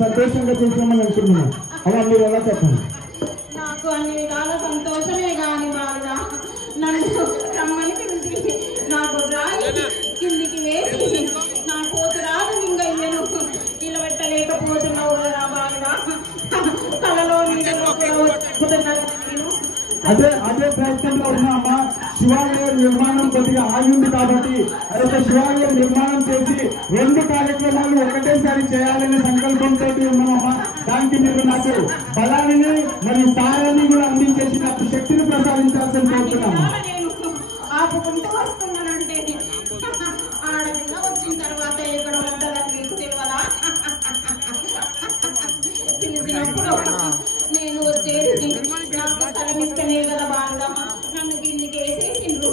సంతోషంగా చేసామని అనుకుంటున్నాను. అలా మీరు ఎలా చెప్పండి? నాకు అన్ని విధాల సంతోషమే కానీ బాగా నన్ను రమ్మని పిలిచి నాకు రాయి కిందికి వేసి నా పోతురాలు లింగయ్యను నిలబెట్టలేకపోతున్నావు కదా బాగా కలలో నీడలో అదే ప్రయత్నంలో ఉన్నామా. శివాలయ నిర్మాణం కొద్దిగా ఆగింది కాబట్టి అదే శివాలయ నిర్మాణం చేసి 2 కార్యక్రమాలు ఒకటేసారి చేయాలనే సంకల్పంతో ఉన్నామమ్మా. దానికి మీరు నాకు బలాన్ని మరియు సాయాన్ని కూడా అందించేసి నాకు శక్తిని ప్రసాదించాల్సిన కోరుతున్నాము. ఆపుకుంటూ వస్తున్నానంటే ఆడపిల్ల వచ్చిన తర్వాత ఎక్కడ ఉంటుందని మీకు తెలియదా? తెలిసినప్పుడు నేను వచ్చేది నాకు స్థలం ఇస్తేనే కదా బాగా నన్ను కిందికి వేసేసిండ్రు.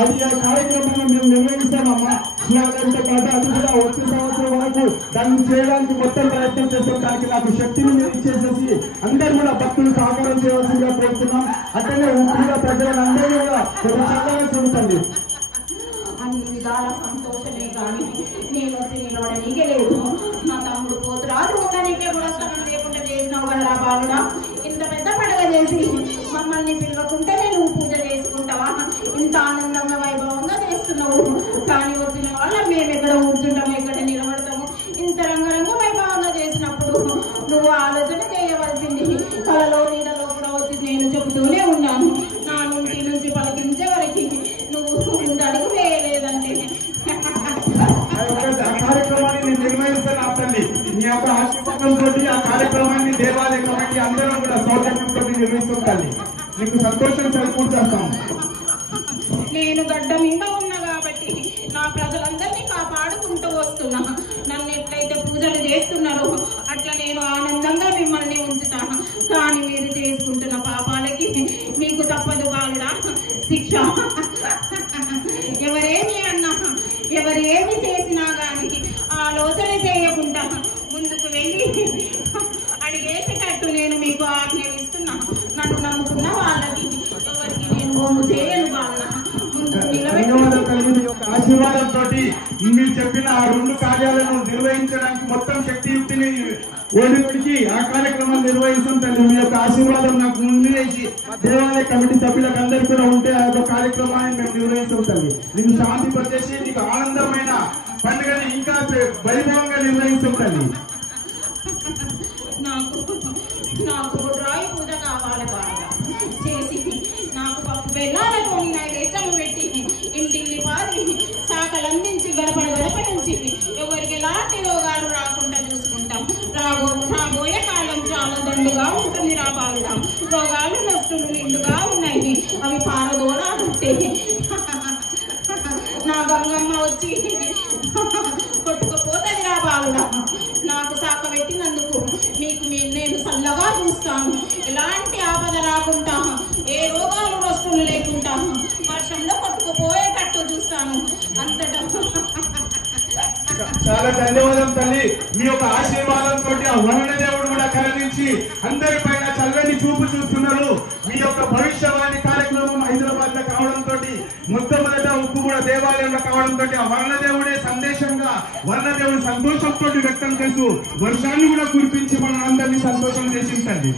అది ఆ కార్యక్రమాన్ని మేము నిర్వహిస్తామమ్మా. శివాలయంతో పాటు అది కూడా వచ్చే సంవత్సరం వరకు దాన్ని చేయడానికి మొత్తం ప్రయత్నం చేస్తాం. దానికి నాకు శక్తిని మీరు ఇచ్చేసేసి అందరూ కూడా భక్తులు సహకారం చేయవలసిందిగా కోరుతున్నాం. అట్లనే కూడా ప్రజలందరూ కూడా చల్లగా చూడండి. అన్ని విధాల సంతోషమే కానీ నేను వచ్చి నిలవడానికే లేదు. నా తమ్ముడు పోతురాజు ఉండడానికే కూడా స్థలం లేకుండా చేసినావు కదా బాగా. ఇంత పెద్ద పండుగ చేసి మమ్మల్ని పిలవకుంటే నేను పూజ చేసుకుంటావా? ఇంత ఆనందంగా వైభవంగా చేస్తున్నావు. కానీ వచ్చిన వాళ్ళ మేము ఎక్కడ కూర్చుంటాము, ఎక్కడ నిలబడతాము? ఇంత రంగరంగ వైభవంగా చేసినప్పుడు నువ్వు ఆలోచన చేయవలసింది. కళలో నీడలో కూడా వచ్చి నేను చెబుతూనే ఉన్నాను. నా నుంచి పలికించే వరకు నువ్వు ముందడుగు వేయలేదంటే కార్యక్రమాన్ని నేను నిర్వహిస్తాను. ఆ తల్లి మీ యొక్క ఆశీర్వాదంతో ఆ కార్యక్రమాన్ని దేవాలయ కమిటీ అందరం కూడా సౌజన్యంతో నిర్వహిస్తుంటాను. మీకు సంతోషం సమకూర్చేస్తాం. నేను గడ్డ మీద ఉన్నా కాబట్టి నా ప్రజలందరినీ కాపాడుకుంటూ వస్తున్నా. నన్ను ఎట్లయితే పూజలు చేస్తున్నారో అట్లా నేను ఆనందంగా మిమ్మల్ని ఉంచుతాను. కానీ మీరు చేసుకుంటున్న పాపాలకి మీకు తప్పదు బాలుడా శిక్ష. ఎవరేమి అన్నా ఎవరేమి చేసినా కానీ ఆలోచన చేయకుండా ముందుకు వెళ్ళి అడిగేసేటట్టు నేను మీకు ఆజ్ఞలు ఇస్తున్నా. నన్ను నమ్ముకున్న వాళ్ళకి ఎవరికి నేను బొమ్ము చేయను బాగా. ఆశీర్వాదంతో మీరు చెప్పిన ఆ 2 కార్యాలను నిర్వహించడానికి మొత్తం శక్తియుక్తిని ఓడికి ఆ కార్యక్రమాన్ని నిర్వహిస్తాం తల్లి. మీ యొక్క ఆశీర్వాదం నాకు ముందేసి దేవాలయ కమిటీ సభ్యులకు అందరికీ కూడా ఉంటే ఆ యొక్క కార్యక్రమాన్ని మేము నిర్వహిస్తాం తల్లి. నీకు శాంతి పరిచేసి నీకు ఆనందమైన పండుగని ఇంకా వైభవంగా నిర్వహిస్తాం తల్లి. నాకు రాయి పూజ కావాలి బాగా చేసి నాకు పప్పు బెల్లాలతో నైవేద్యం పెట్టి ఇంటిల్లి పారి శాఖలు అందించి గడప నుంచి ఎవరికి ఎలాంటి రోగాలు రాకుండా చూసుకుంటాం. రాబోయే కాలం చాలా దండుగా ఉంటుంది. రాబాలుదాం రోగాలు నొప్పులు నిండుగా ఉన్నాయి. అవి పారదోలాడుంటే నా గంగమ్మ వచ్చి కొట్టుకుపోతుంది. రాబాలుదా నాకు శాఖ పెట్టినందుకు మీకు నేను చల్లగా చూస్తాను. ఎలాంటి ఆపద రాకుండా ఏ రోగాలు వస్తువులు లేకుండా వర్షంలో కొట్టుకుపోయేటట్టు చూస్తాను. అంతటా చాలా ధన్యవాదం తల్లి. మీ యొక్క ఆశీర్వాదంతో ఆ వరుణదేవుడు కూడా కరుణించి అందరిపైన చల్లని చూపు చూస్తున్నారు. మీ యొక్క భవిష్యవాణి కార్యక్రమం హైదరాబాద్ లో కావడంతో మొట్టమొదట ఉప్పు కూడా దేవాలయంలో కావడంతో ఆ వరుణదేవుడే సందేశంగా వరుణదేవుడి సంతోషంతో వ్యక్తం చేస్తూ వర్షాన్ని కూడా కురిపించి మన అందరినీ సంతోషం చేసింది తల్లి.